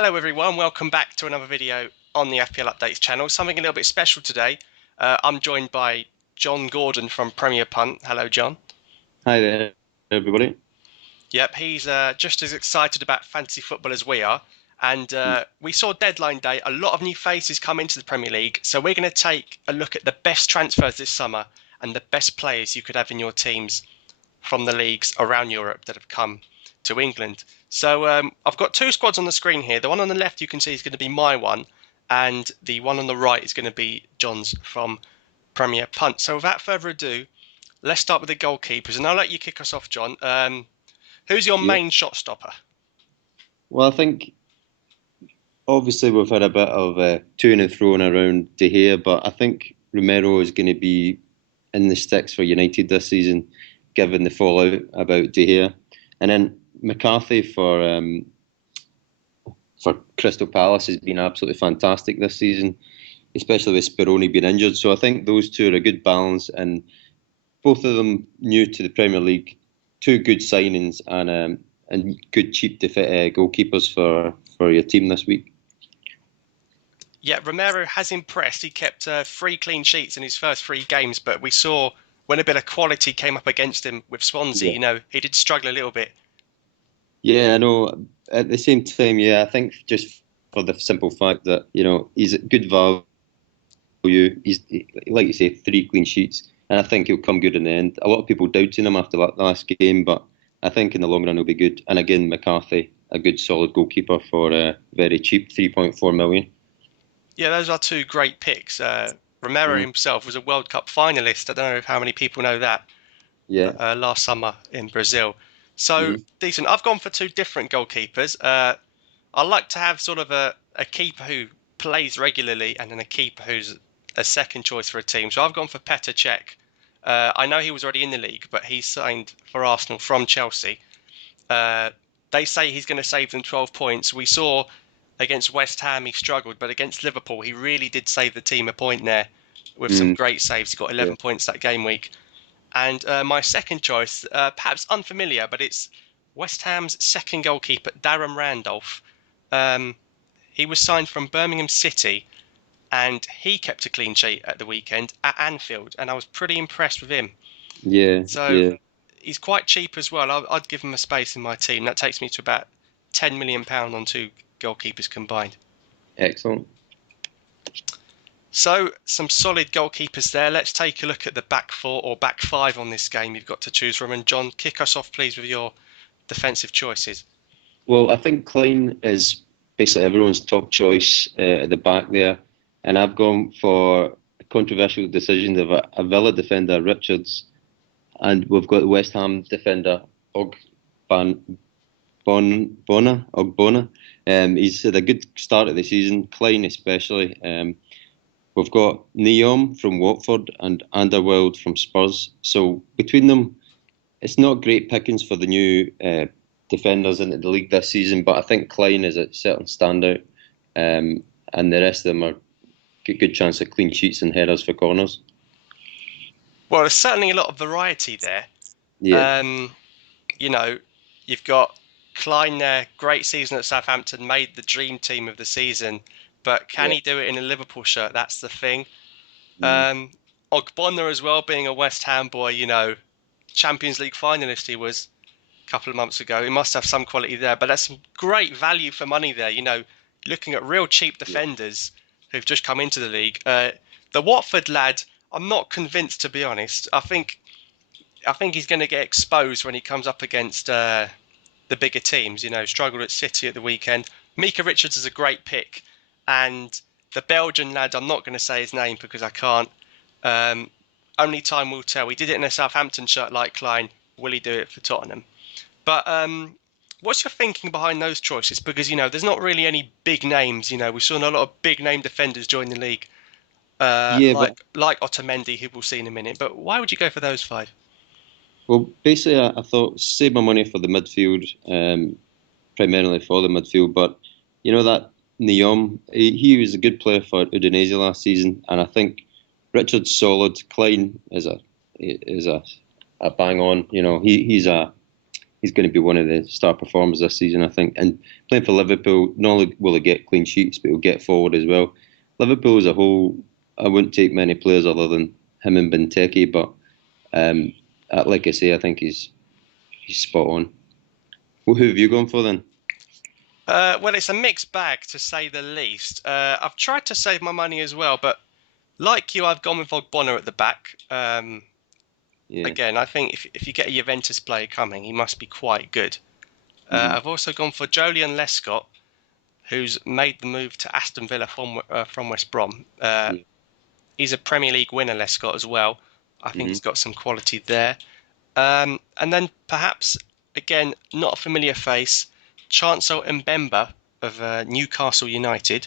Hello everyone, welcome back to another video on the FPL Updates channel. Something a little bit special today. I'm joined by John Gordon from Premier Punt. Hello John. Hi there, everybody. Yep, he's just as excited about fantasy football as we are. And we saw deadline day, a lot of new faces come into the Premier League. So we're going to take a look at the best transfers this summer and the best players you could have in your teams from the leagues around Europe that have come to England. So I've got two squads on the screen here. The one on the left you can see is going to be my one, and the one on the right is going to be John's from Premier Punt. So without further ado, let's start with the goalkeepers, and I'll let you kick us off, John. Who's your Yeah. main shot stopper? Well, I think obviously we've had a bit of to and fro around De Gea, but I think Romero is going to be in the sticks for United this season, given the fallout about De Gea. And then McCarthy for Crystal Palace has been absolutely fantastic this season, especially with Speroni being injured. So I think those two are a good balance, and both of them new to the Premier League. Two good signings and good cheap goalkeepers for your team this week. Yeah, Romero has impressed. He kept 3 clean sheets in his first 3 games, but we saw when a bit of quality came up against him with Swansea, he did struggle a little bit. Yeah, I know. At the same time, I think just for the simple fact that, he's a good value. He's, like you say, 3 clean sheets, and I think he'll come good in the end. A lot of people doubting him after that last game, but I think in the long run he'll be good. And again, McCarthy, a good solid goalkeeper for very cheap, 3.4 million. Yeah, those are 2 great picks. Romero himself was a World Cup finalist. I don't know how many people know that. Yeah. Last summer in Brazil. So decent. I've gone for 2 different goalkeepers. I like to have sort of a keeper who plays regularly and then a keeper who's a second choice for a team. So I've gone for Petr Cech. I know he was already in the league, but he signed for Arsenal from Chelsea. They say he's going to save them 12 points. We saw against West Ham he struggled, but against Liverpool he really did save the team a point there with some great saves. He got 11 points that game week. And my second choice, perhaps unfamiliar, but it's West Ham's second goalkeeper, Darren Randolph. He was signed from Birmingham City, and he kept a clean sheet at the weekend at Anfield, and I was pretty impressed with him. Yeah. So he's quite cheap as well. I'd give him a space in my team. That takes me to about £10 million on 2 goalkeepers combined. Excellent. So, some solid goalkeepers there. Let's take a look at the back 4 or back 5 on this game you've got to choose from. And John, kick us off, please, with your defensive choices. Well, I think Klein is basically everyone's top choice at the back there. And I've gone for a controversial decision of a Villa defender, Richards. And we've got the West Ham defender, Ogbonna. He's had a good start of the season, Klein especially. We've got Neom from Watford and Underworld from Spurs. So between them, it's not great pickings for the new defenders into the league this season, but I think Klein is a certain standout. And the rest of them are good chance of clean sheets and headers for corners. Well, there's certainly a lot of variety there. Yeah. You've got Klein there, great season at Southampton, made the dream team of the season. But can he do it in a Liverpool shirt? That's the thing. Ogbonna as well, being a West Ham boy, Champions League finalist he was a couple of months ago. He must have some quality there. But that's some great value for money there. Looking at real cheap defenders who've just come into the league. The Watford lad, I'm not convinced, to be honest. I think he's going to get exposed when he comes up against the bigger teams. Struggled at City at the weekend. Mika Richards is a great pick. And the Belgian lad, I'm not going to say his name because I can't. Only time will tell. He did it in a Southampton shirt like Klein. Will he do it for Tottenham? But what's your thinking behind those choices? Because, there's not really any big names. We saw a lot of big name defenders join the league. Like Otamendi, who we'll see in a minute. But why would you go for those 5? Well, basically, I thought save my money for the midfield, primarily for the midfield. But, that Neom, he was a good player for Udinese last season, and I think Richard's solid. Klein is a bang on. He's a he's going to be one of the star performers this season, I think. And playing for Liverpool, not only will he get clean sheets, but he'll get forward as well. Liverpool as a whole, I wouldn't take many players other than him and Benteke, but like I say, I think he's spot on. Well, who have you gone for then? Well, it's a mixed bag to say the least. I've tried to save my money as well, but like you, I've gone with Ogbonna at the back. Yeah. Again, I think if you get a Juventus player coming, he must be quite good. I've also gone for Joleon Lescott, who's made the move to Aston Villa from West Brom. Yeah. He's a Premier League winner, Lescott, as well. I think Hmm. he's got some quality there. And then perhaps, again, not a familiar face, Chancel Mbemba of Newcastle United.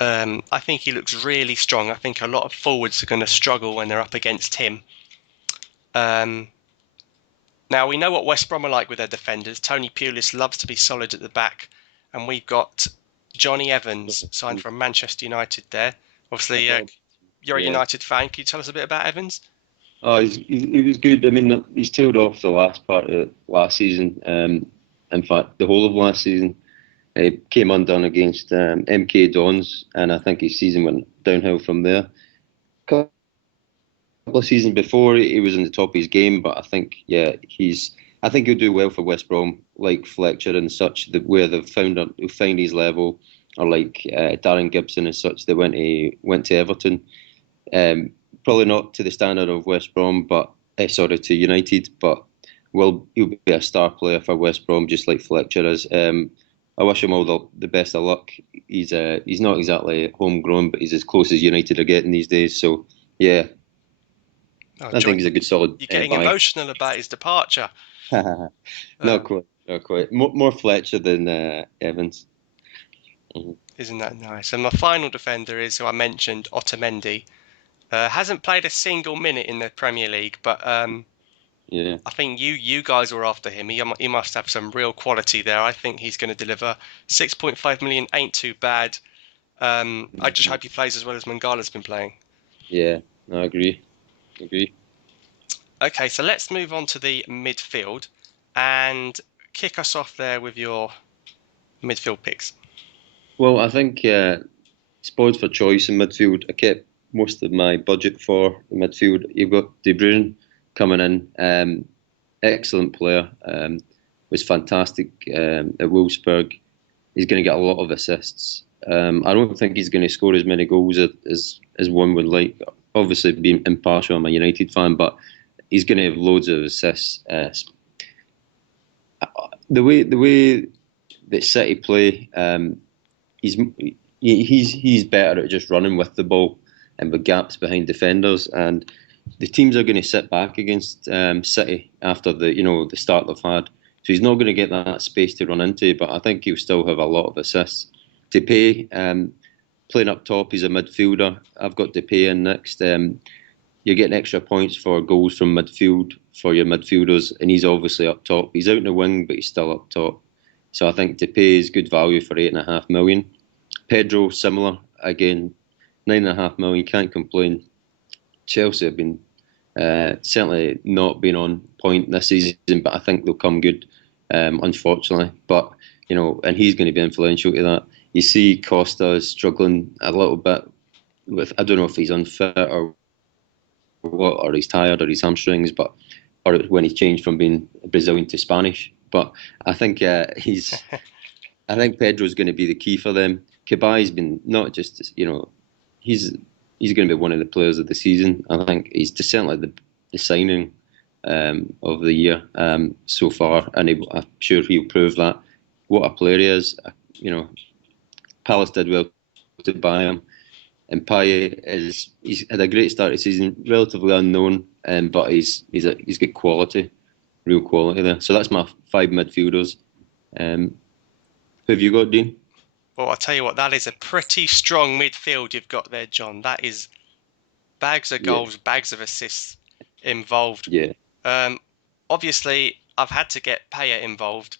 I think he looks really strong. I think a lot of forwards are going to struggle when they're up against him. Um, Now, we know what West Brom are like with their defenders. Tony Pulis loves to be solid at the back. And we've got Johnny Evans signed from Manchester United there. Obviously, you're a Yeah. United fan. Can you tell us a bit about Evans? Oh, he was good. I mean, he's tailed off the last part of last season. In fact, the whole of last season, he came undone against MK Dons, and I think his season went downhill from there. Couple of seasons before, he was in the top of his game, but I think, yeah, I think he'll do well for West Brom, like Fletcher and such, where they'll find his level, or like Darren Gibson and such. They went to Everton. Um, Probably not to the standard of West Brom, but sorry, to United, but he'll be a star player for West Brom, just like Fletcher is. I wish him all the best of luck. He's not exactly homegrown, but he's as close as United are getting these days. So yeah, Oh, I think John, he's a good solid you're getting buy. emotional about his departure. Not Um, quite, not quite. More Fletcher than Evans. Mhm. isn't that nice? And my final defender is who I mentioned, Otamendi. Hasn't played a single minute in the Premier League, but Yeah. I think you guys were after him. He must have some real quality there. I think he's going to deliver. 6.5 million ain't too bad. I just hope he plays as well as Mangala's been playing. Yeah, I agree. Agree. Okay, so let's move on to the midfield and kick us off there with your midfield picks. Well, I think spoiled for choice in midfield. I kept most of my budget for the midfield. You've got De Bruyne coming in, excellent player, was fantastic at Wolfsburg. He's going to get a lot of assists. I don't think he's going to score as many goals as one would like. Obviously, being impartial, I'm a United fan, but he's going to have loads of assists. The way that City play, he's he's better at just running with the ball and with gaps behind defenders. And the teams are going to sit back against City after the start they've had. So he's not going to get that space to run into. But I think he'll still have a lot of assists. Depay, playing up top, he's a midfielder. I've got Depay in next. You're getting extra points for goals from midfield for your midfielders, and he's obviously up top. He's out in the wing, but he's still up top. So I think Depay is good value for 8.5 million. Pedro, similar. Again, 9.5 million. Can't complain. Chelsea have been certainly not been on point this season, but I think they'll come good, unfortunately. But, and he's going to be influential to that. You see Costa is struggling a little bit with, I don't know if he's unfit or what, or he's tired or his hamstrings, but or when he's changed from being Brazilian to Spanish. But I think I think Pedro's going to be the key for them. Kabai's been not just, he's going to be one of the players of the season. I think he's certainly the signing of the year so far, and I'm sure he'll prove that. What a player he is. Palace did well to buy him. And Payet he's had a great start of the season, relatively unknown, but he's got quality, real quality there. So that's my five midfielders. Who have you got, Dean? Well, I'll tell you what, that is a pretty strong midfield you've got there, John. That is bags of Yeah, goals, bags of assists involved. yeah, Um, Obviously, I've had to get Payet involved,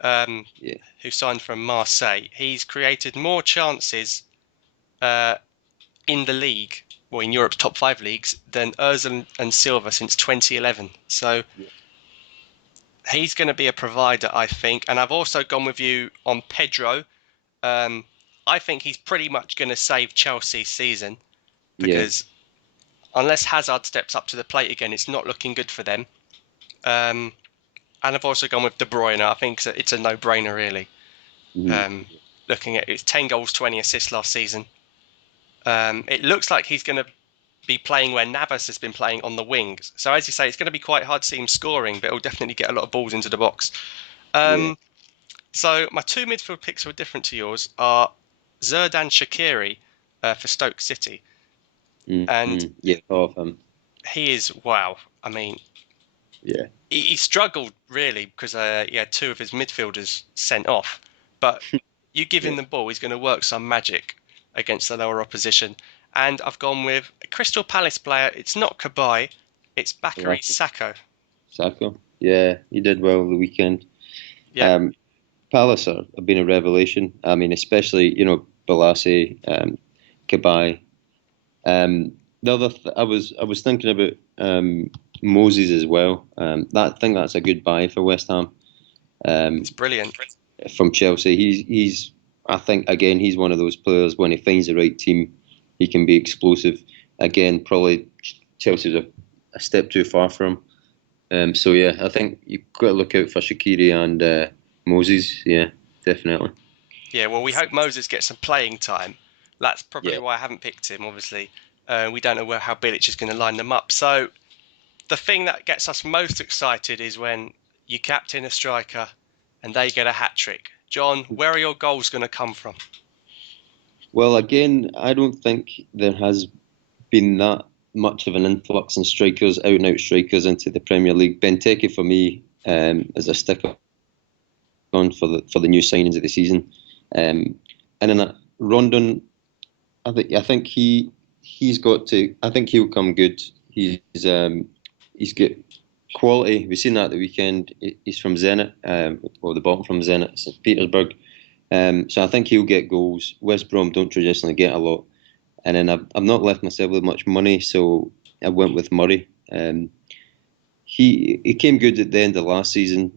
um, yeah, who signed from Marseille. He's created more chances uh, in the league, well, in Europe's top five leagues, than Ozil and Silva since 2011. So He's going to be a provider, I think. And I've also gone with you on Pedro. I think he's pretty much going to save Chelsea's season Yeah. because unless Hazard steps up to the plate again, it's not looking good for them. And I've also gone with De Bruyne. I think it's a no-brainer, really. Mhm. Looking at it's 10 goals, 20 assists last season. It looks like he's going to be playing where Navas has been playing on the wings. So as you say, it's going to be quite hard to see him scoring, but he'll definitely get a lot of balls into the box. Yeah. So my two midfield picks who are different to yours are Xherdan Shaqiri for Stoke City, and Yeah. Of him. he is wow. I mean, Yeah. he struggled really because he had two of his midfielders sent off, but you give him Yeah. the ball, he's going to work some magic against the lower opposition. And I've gone with a Crystal Palace player. It's not Cabaye, it's Bakary Sacco. Saka. Yeah, he did well the weekend. Yeah, Um, Palace have been a revelation. I mean, especially Balassi, Cabaye. The other I was thinking about Moses as well. I think that's a good buy for West Ham. it's Um, brilliant. from Chelsea, he's I think again he's one of those players when he finds the right team, he can be explosive. Again, probably Chelsea's a step too far for him. So yeah, I think you've got to look out for Shaqiri and Moses. Yeah, definitely. Yeah, well, we hope Moses gets some playing time. That's probably Yeah. why I haven't picked him. Obviously, we don't know how Bilic is going to line them up. So the thing that gets us most excited is when you captain a striker and they get a hat trick. John, where are your goals going to come from? Well, again, I don't think there has been that much of an influx in strikers, out and out strikers into the Premier League. Benteke for me is a stick on for the new signings of the season. And then Rondon, I think he's got to. I think he'll come good. He's got quality. We've seen that at the weekend. He's from Zenit, or the bottom from Zenit, St. Petersburg. So I think he'll get goals. West Brom don't traditionally get a lot. And then I've not left myself with much money, so I went with Murray. He came good at the end of last season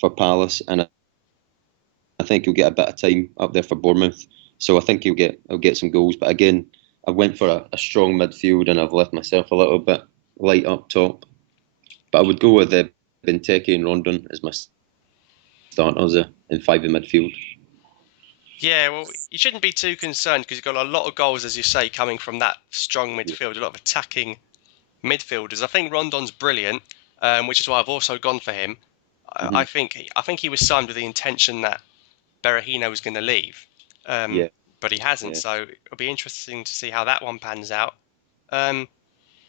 for Palace, and I think he'll get a bit of time up there for Bournemouth. So I think he'll get some goals. But again, I went for a strong midfield, and I've left myself a little bit light up top. But I would go with Benteke and Rondon as my starters in five in midfield. Yeah, well, you shouldn't be too concerned because you've got a lot of goals, as you say, coming from that strong Yeah. midfield, a lot of attacking midfielders. I think Rondon's brilliant, which is why I've also gone for him. Mm-hmm. I think he was signed with the intention that Berahino was going to leave, Yeah. but he hasn't. Yeah. So it'll be interesting to see how that one pans out. Um,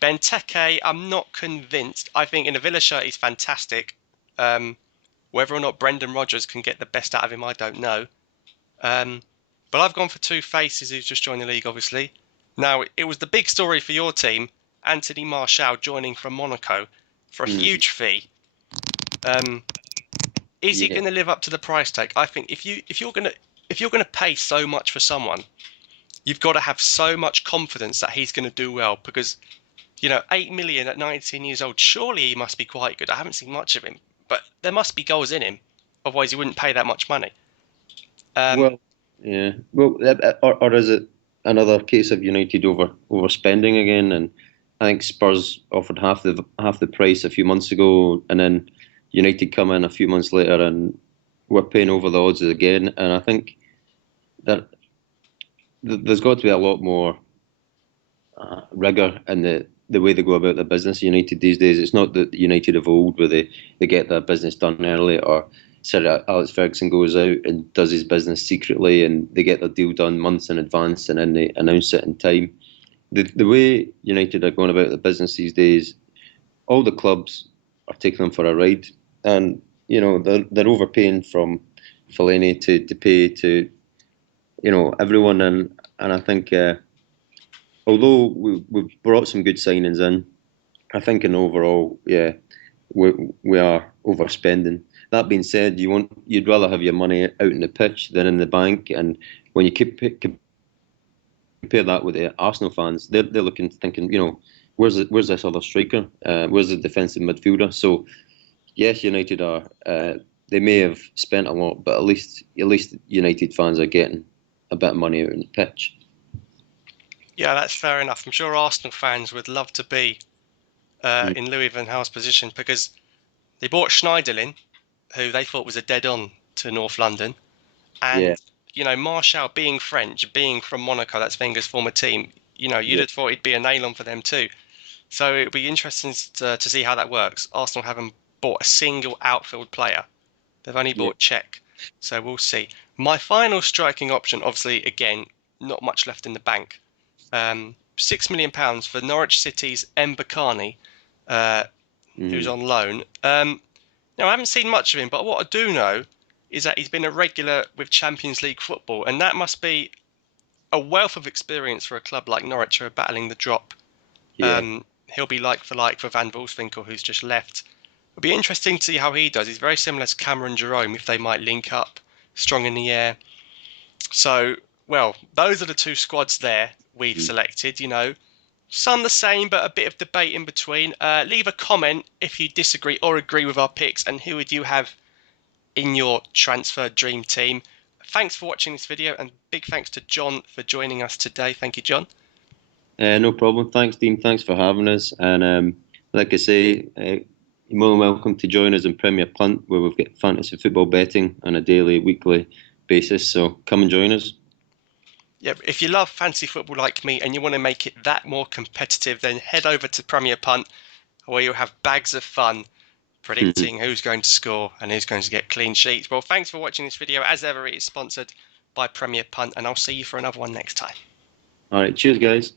Benteke, I'm not convinced. I think in a Villa shirt he's fantastic. Um, whether or not Brendan Rodgers can get the best out of him, I don't know. Um, but I've gone for two faces who's just joined the league, obviously. Now, it was the big story for your team, Anthony Martial joining from Monaco for a Mm. huge fee. Um, is he Yeah. going to live up to the price tag? I think if you're gonna pay so much for someone, you've got to have so much confidence that he's going to do well because 8 million at 19 years old, surely he must be quite good. I haven't seen much of him, but there must be goals in him. Otherwise, he wouldn't pay that much money. Well, yeah. Well, or is it another case of United overspending again? And I think Spurs offered half the price a few months ago, and then United come in a few months later and we're paying over the odds again. And I think that there's got to be a lot more rigor in the way they go about their business. United these days, it's not the United of old where they get their business done early, or Sir Alex Ferguson goes out and does his business secretly, and they get their deal done months in advance, and then they announce it in time. The way United are going about the business these days, all the clubs are taking them for a ride, and they're overpaying from Fellaini to pay to everyone, and I think. Although we've brought some good signings in, I think in overall, yeah, we are overspending. That being said, you'd rather have your money out in the pitch than in the bank, and when you compare that with the Arsenal fans, they're looking thinking, where's this other striker? Where's the defensive midfielder? So Yes, United are. They may have spent a lot, but at least United fans are getting a bit of money out on the pitch. Yeah, that's fair enough. I'm sure Arsenal fans would love to be Mm. in Louis van Gaal's position because they bought Schneiderlin, who they thought was a dead-on to North London, Yeah, and Martial being French, being from Monaco, that's Wenger's former team. You'd yeah, have thought he'd be a nail-on for them too. So it'll be interesting to see how that works. Arsenal haven't bought a single outfield player. They've only yeah. bought Czech. So we'll see. My final striking option, obviously, again, not much left in the bank. £6 million for Norwich City's Mbakani, uh, who's Mm. on loan. Now, I haven't seen much of him, but what I do know is that he's been a regular with Champions League football, and that must be a wealth of experience for a club like Norwich who are battling the drop. Yeah. He'll be like for Van Volswinkel, who's just left. It'll be interesting to see how he does. He's very similar to Cameron Jerome if they might link up, strong in the air. So, well, those are the two squads there we've Mm. selected. Some the same, but a bit of debate in between. Leave a comment if you disagree or agree with our picks, and who would you have in your transfer dream team. Thanks for watching this video, and big thanks to John for joining us today. Thank you, John. No problem. Thanks, Dean. Thanks for having us. And like I say, you're more than welcome to join us in Premier Punt, where we've got fantasy football betting on a daily, weekly basis. So come and join us. Yeah, if you love fantasy football like me and you want to make it that more competitive, then head over to Premier Punt, where you'll have bags of fun predicting who's going to score and who's going to get clean sheets. Well, thanks for watching this video. As ever, it is sponsored by Premier Punt, and I'll see you for another one next time. All right. Cheers, guys.